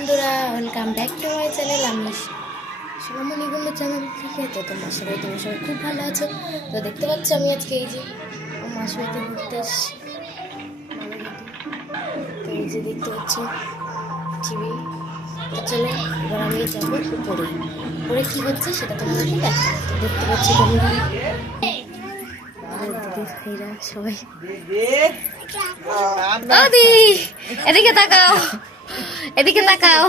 বন্ধুরা welcome back to my channel আমি সোনামণি বন্ধু চ্যানেল থেকে। তো তোমার সবাই তোমার সবাই খুব ভালো আছো। তো দেখতে পাচ্ছ আমি আজকে এই যে আমার বাড়িতে ঘুরতে এসেছি। তো এই যে দেখতে পাচ্ছি টিভি তো চলো। এবার আমি যাব উপরে উপরে কী হচ্ছে সেটা তোমাদেরকে দেখা দেখতে পাচ্ছি তোমরা। সবাই। দাদি এদিকে তাকাও। এদিকে তাকাও।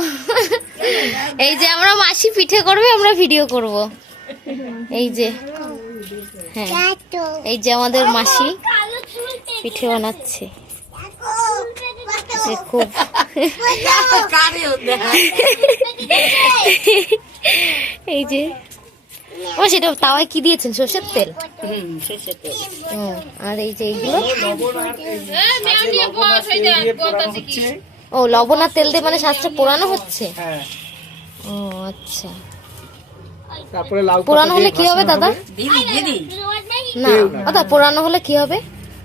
এই যে আমরা মাসি পিঠে করবে, আমরা ভিডিও করব। এই যে হ্যাঁ এই যে আমাদের মাসি পিঠে বানাচ্ছে। খুব। এই যে, ও সেটা তাওয়ায় কি দিয়েছেন? সর্ষের তেল? আর এই যে এইগুলো। ও লবণ আর তেল দিয়ে মানে শাঁসটা পোড়ানো হচ্ছে হ্যাঁ ও আচ্ছা তারপরে লাউ পোড়ানো হলে কি হবে দাদা দিদি কেউ না। দাদা পোড়ানো হলে কি হবে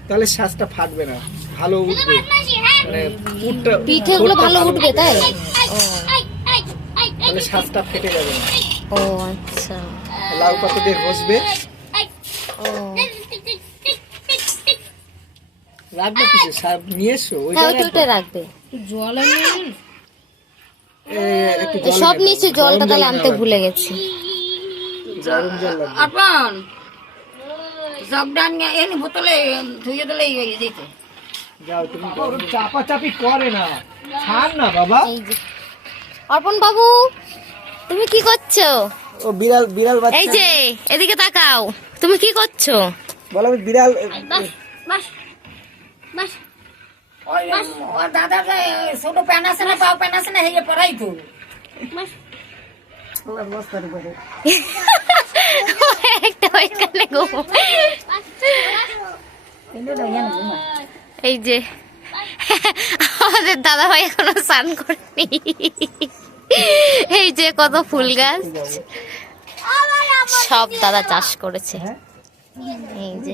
তাহলে শ্বাসটা ফাটবে না ভালো উঠবে মানে পুরটা পিঠেগুলো ভালো উঠবে তাই ও তাহলে শ্বাসটা ফেটে যাবে না ও আচ্ছা লাউ পাতা দিয়ে ঘষবে ও রাখবে কিছু নিয়ে এসো হ্যাঁ ওইটা রাখবে। একটু সব। নিচে জলটা তাহলে আনতে ভুলে গেছি। আপন সবডান এনে বোতলে ধুয়ে দিলে যেত যাও তুমি চাপা চাপি করে না। ছাড় না বাবা। অর্পণ বাবু তুমি কি করছ? ও বিড়াল বিড়াল বাচ্চা। এই যে এদিকে তাকাও। তুমি কি করছ? বলো আমি বিড়াল ওই ওর দাদার ছোট প্যান আছে না পাও প্যান আছে না হেগে পড়াই তো। একটা এই যে আমাদের দাদা ভাই এখনও স্নান করেনি। এই যে কত ফুল গাছ। সব দাদা চাষ করেছে। এই যে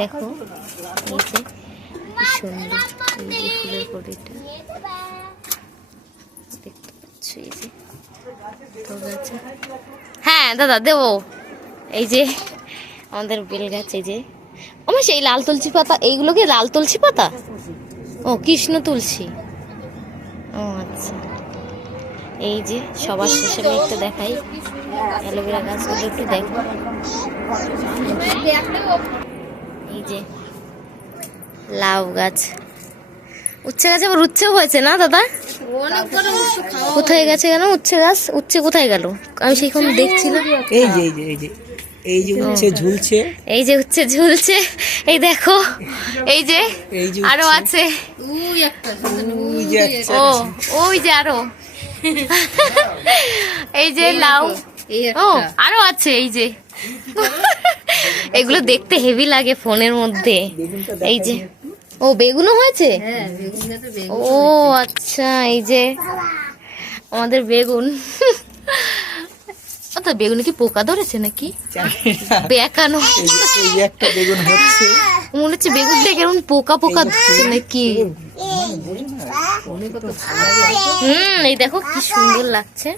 দেখো, এই যে সুন্দর গাছে। হ্যাঁ দাদা, দেবো। এই যে, আমাদের বেল গাছ এই যে আমার সেই লাল তুলসী পাতা, এইগুলো কি লাল তুলসী পাতা? ও, কৃষ্ণ তুলসী। ও আচ্ছা। এই যে সবার শেষে আমি একটু দেখাই। অ্যালোভেরা গাছগুলো একটু দেখো। এই যে লাউ গাছ। উচ্ছে গাছ আবার উচ্ছেও হয়েছে না দাদা? কোথায় গেছে কেন উচ্ছে গাছ? উচ্ছে কোথায় গেল? আমি সেইখানে দেখছিলাম এই যে এই যে এই যে এই যে উচ্ছে ঝুলছে। এই যে উচ্ছে ঝুলছে। এই দেখো এই যে এই যে আরও আছে। ওই যে আরও। এই যে লাউ। ও আরও আছে এই যে। এগুলো দেখতে হেভি লাগে ফোনের মধ্যে। এই যে। ও বেগুনও হয়েছে? ও আচ্ছা এই যে। আমাদের বেগুন। তো বেগুনে কি পোকা ধরেছে নাকি? বেকানো বেগুন হচ্ছে। মনে হচ্ছে বেগুন থেকে এরকম পোকা পোকা ধরছে নাকি? হুম এই দেখো কি সুন্দর লাগছে।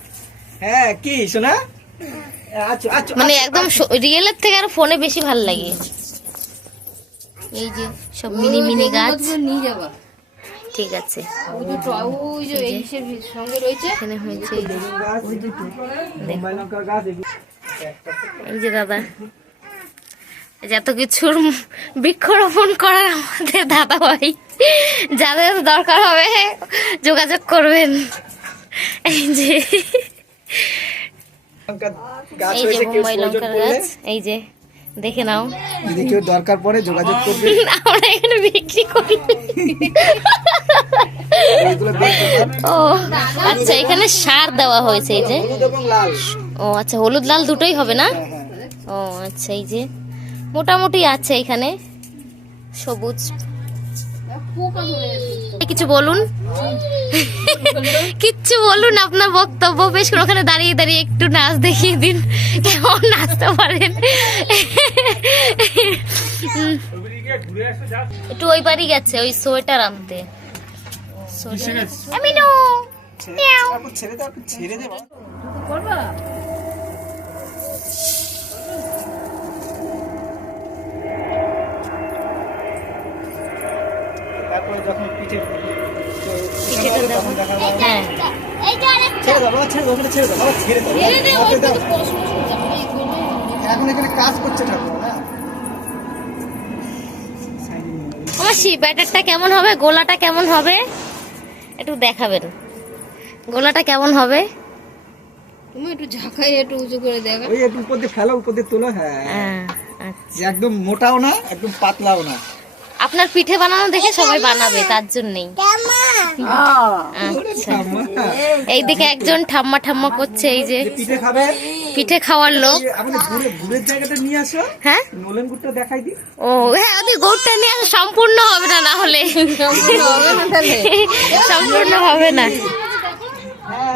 হ্যাঁ কি শোনা আচ্ছা আচ্ছা মানে একদম রিয়েলের থেকে আর ফোনে বেশি ভালো লাগে। এই যে সব মিনি মিনি গাছ। নিয়ে যাবা। ঠিক আছে। এই এখানে হয়েছে এই যে দাদা। এত কিছুর বৃক্ষরোপণ করার আমাদের দাদা ভাই যাদের দরকার হবে যোগাযোগ করবেন। এই যে। এই যে মুম্বাই লঙ্কার গাছ এই যে দেখে নাও। যদি কেউ দরকার পড়ে যোগাযোগ করবে। আমরা এখানে বিক্রি করি। ও আচ্ছা এখানে সার দেওয়া হয়েছে এই যে। হলুদ লাল। ও আচ্ছা হলুদ লাল দুটোই হবে না। ও আচ্ছা এই যে। মোটামুটি আছে এখানে। সবুজ। কিছু বলুন। কিচ্ছু বলুন আপনার বক্তব্য। বেশ ওখানে দাঁড়িয়ে দাঁড়িয়ে একটু নাচ দেখিয়ে দিন। কেমন নাচতে পারেন। একটু ওই বাড়ি গেছে ওই সোয়েটার আনতে। আমিনো তারপর ছেড়ে দাও ছেড়ে দে বাবা। তারপরে যখন পিঠে পিঠেটা দাও। তখন দেখা যাবে হ্যাঁ ছেড়ে দাও বাবা ছেড়ে দাও ওখানে ছেড়ে দাও বাবা ছেড়ে এখন এখানে কাজ করছে ঠাকুর হ্যাঁ। ব্যাটারটা কেমন হবে? গোলাটা কেমন হবে? একটু দেখাবেন। গোলাটা কেমন হবে? তুমি একটু ঝাঁকাই একটু উঁচু করে দেখো ওই একটু উপর দিয়ে ফেলো উপর দিয়ে তোলো হ্যাঁ। হ্যাঁ, আচ্ছা। একদম মোটাও না একদম পাতলাও না। আপনার পিঠে বানানো দেখে সবাই বানাবে তার জন্যই। আচ্ছা। ঠাম্মা, এইদিকে একজন ঠাম্মা ঠাম্মা করছে এই যে পিঠে খাওয়ার লোক। এই হ্যাঁ? নলেন গুড়টা দেখাই দি ও হ্যাঁ ওদের নিয়ে সম্পূর্ণ হবে না না হলে। সম্পূর্ণ হবে না হ্যাঁ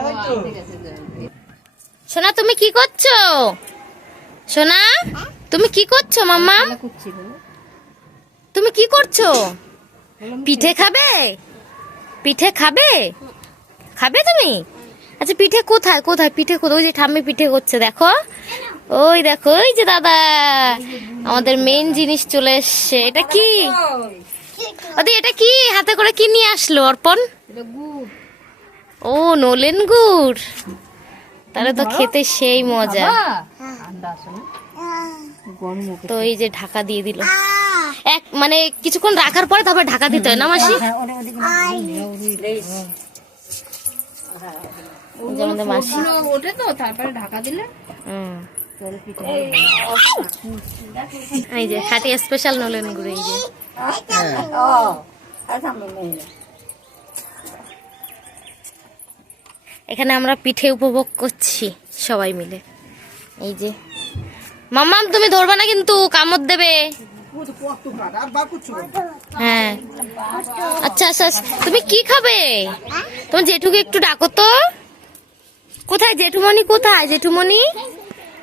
সোনা তুমি কি করছ? সোনা তুমি কি করছ মাম্মা তুমি কি করছ? পিঠে খাবে? পিঠে খাবে? খাবে তুমি? আচ্ছা পিঠে কোথায়? কোথায়? পিঠে কোথায়? ওই যে ঠাম্মি পিঠে করছে দেখো। ওই দেখো ওই যে দাদা। আমাদের মেন জিনিস চলে এসছে। এটা কি? ওদি এটা কি? হাতে করে কি নিয়ে আসলো অর্পণ? ও নলেন গুড়। তাহলে তো খেতে সেই মজা। তো এই যে ঢাকা দিয়ে দিল। এক মানে কিছুক্ষণ রাখার পরে তারপর ঢাকা দিতে হয় না মাসি? এই যে আমাদের মাসি। ওঠে তো তারপরে ঢাকা দিলে। হুম। এই যে খাটি স্পেশাল নলেন গুড় এই যে। ও আমি এখানে আমরা পিঠে উপভোগ করছি সবাই মিলে। এই যে। মাম্মাম তুমি ধরবা না কিন্তু কামড় দেবে। হ্যাঁ। আচ্ছা আচ্ছা আচ্ছা। তুমি কি খাবে? তোমার জেঠুকে একটু ডাকো তো। কোথায় জেঠুমণি? কোথায় জেঠুমণি?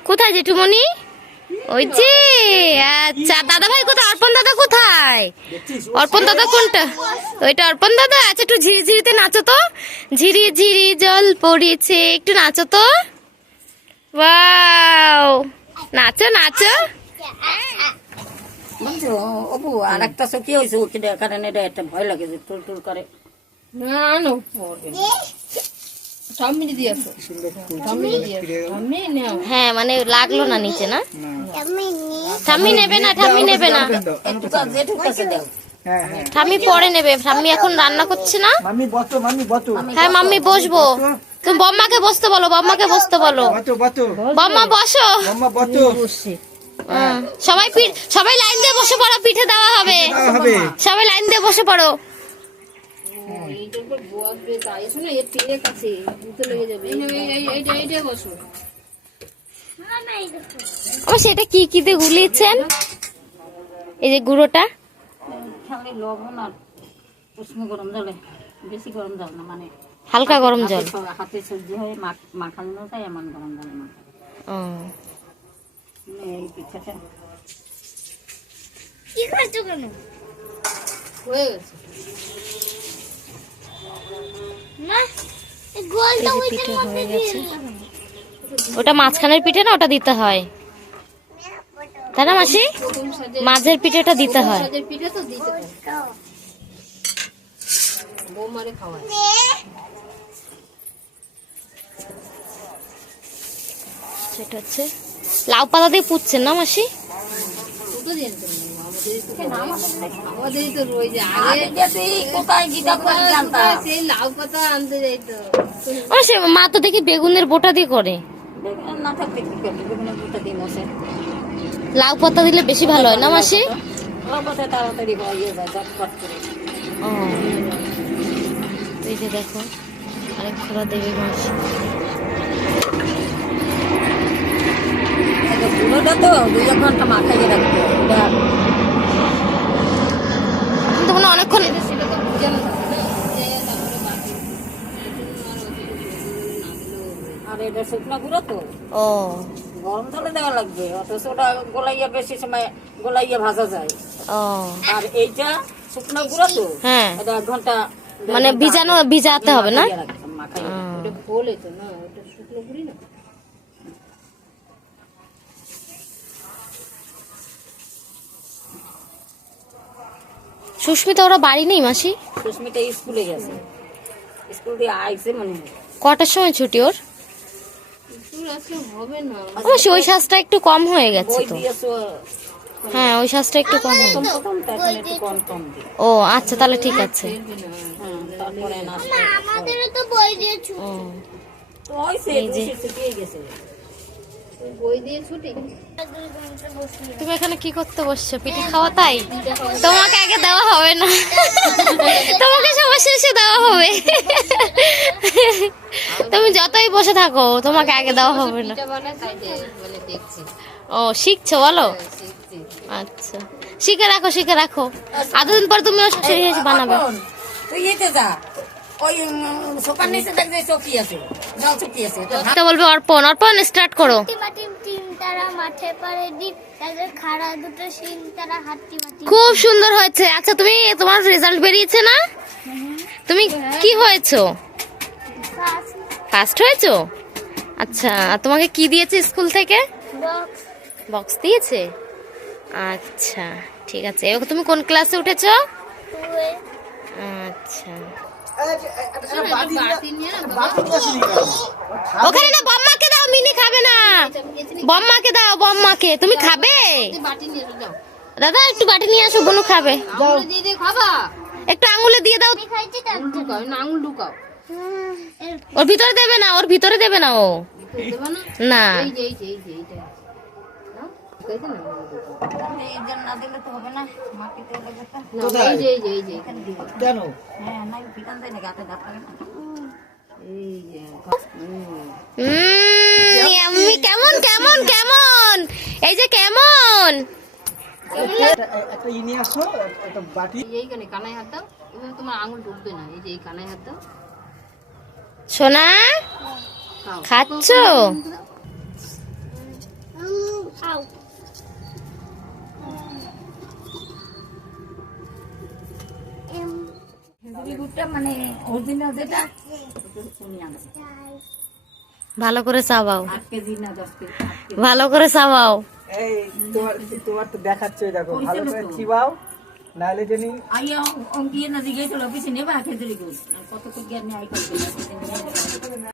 কোথায় জেঠুমণি? ওই যে আচ্ছা দাদা ভাই কোথায়? অর্পণ দাদা কোথায়? অর্পণ দাদা কোনটা? ওইটা অর্পণ দাদা? আচ্ছা একটু ঝিরি ঝিরিতে নাচো তো। ঝিরি ঝিরি জল পড়েছে। একটু নাচো তো। ওয়াও। নাচো নাচো। বুঝছ? অপু আর একটা চকি হয়েছে কারণে এটা একটা ভয় লাগে যে টুল টুল করে। না না হ্যাঁ মানে লাগল না নিচে না? ঠাম্মি নেবে না ঠাম্মি নেবে না। একটু কাজ যেটুকু কাছে দাও। হ্যাঁ হ্যাঁ। ঠাম্মি পরে নেবে। ঠাম্মি এখন রান্না করছে না? হ্যাঁ মাম্মি বসবো। তুমি বম্মাকে বসতে বলো বম্মাকে বসতে বলো। বম্মা বসো। বসো। সবাই পি- সবাই লাইন দিয়ে বসে পড়ো পিঠে দেওয়া হবে। সবাই লাইন দিয়ে বসে পড়ো। এইটার উপর বসবে তাই। শোনো এর তীরে কাছে দুটো লেগে যাবে। এই এই এই এইটা এইটা বসো। ও সেটা কি কি দিয়ে গুলিয়েছেন? এই যে গুঁড়োটা। লবণ আর উষ্ণ গরম জলে। বেশি গরম জল না মানে হালকা গরম জল। হাতে- সবজি হয়ে মাখ- মাখানো যায় এমন গরম জল না ও, ওটা মাঝখানের পিঠে না, ওটা দিতে হয়। তাই না, মাসি? মাঝের পিঠেটা দিতে পিঠে দিতে হয়। সেটা হচ্ছে লাউ পাতা দিয়ে পুচ্ছেন না মাসি? আগে সেই লাউ পাতা আনতে মা তো দেখি বেগুনের বোটা দিয়ে করে। লাউ পাতা দিলে বেশি ভালো হয় না মাসি? তাড়াতাড়ি দেখো, আরেক খোলা দেবে মাসি। তো দুই এক ঘণ্টা হবে। এটা কিন্তু মনে অনেকক্ষণ আর এটা শুকনো গুঁড়ো তো। ও। গরম জলে দেওয়া লাগবে অথচ ওটা গোলাইয়া বেশি সময় গোলাইয়া ভাজা যায়। ও। আর এইটা শুকনো গুঁড়ো তো হ্যাঁ। এটা এক ঘণ্টা মানে ভিজানো ভিজাতে হবে না? মাখাই ওটা তো না ওটা শুকনো পুরি না? সুস্মিতা ওরা বাড়ি নেই মাসি? সুস্মিতা স্কুলে গেছে। স্কুল দিয়ে আইসে মানে কটার সময় ছুটি ওর? মাসি ওই সাজটা একটু কম হয়ে গেছে তো। হ্যাঁ ওই সাজটা একটু কম হয়ে তো ও আচ্ছা তাহলে ঠিক আছে। ফেলবে না হুম, তারপরে নাস্তা ও ওই সে গেছে। বই দিয়ে ছুটি? তুমি এখানে কি করতে বসছো? পিঠে খাওয়া তাই? তোমাকে আগে দেওয়া হবে না। তোমাকে সবার শেষে দেওয়া হবে। তুমি যতই বসে থাকো তোমাকে আগে দেওয়া হবে না। ও শিখছো বলো? আচ্ছা। শিখে রাখো শিখে রাখো। এতদিন পর তুমি বানাবে। তুই যা। বলবে অর্পণ। অর্পণ স্টার্ট করো। খুব সুন্দর হয়েছে। আচ্ছা তুমি তোমার রেজাল্ট বেরিয়েছে না? তুমি কি হয়েছো? ফার্স্ট হয়েছো? আচ্ছা তোমাকে কি দিয়েছে স্কুল থেকে? বক্স বক্স দিয়েছে? আচ্ছা ঠিক আছে। এবার তুমি কোন ক্লাসে উঠেছো? আচ্ছা। ওখানে না বম্মাকে দাও, মিনি খাবে না। বম্মাকে দাও, বম্মাকে। তুমি খাবে? দাদা, একটু বাটি নিয়ে আসো, বোনু খাবে। একটু আঙুলে দিয়ে দাও। আঙুল ঢুকাও ওর ভিতরে দেবে না, ওর ভিতরে দেবে না ও। না। কেমন কেমন কেমন? এই যে কেমন? একটা একটা ই নিয়ে আসো একটা বাটি। এইখানে কানায় হাত দাও। এবার তোমার আঙুল ঢুকবে না। এই যে এই কানায় হাত দাও। সোনা খাও। খাচ্ছ? আউ গুড়টা মানে অরিজিনাল যেটা ভালো করে চাবাও। ভালো করে চাবাও এই তোমার তোমার তো দেখাচ্ছে দেখো ভালো করে চিবাও নাহলে জানি আইয়া অঙ্কিয়ে না জিজ্ঞেস অফিসে নেবা খেজুরি গুড় কত করে জ্ঞান নেই আই করবে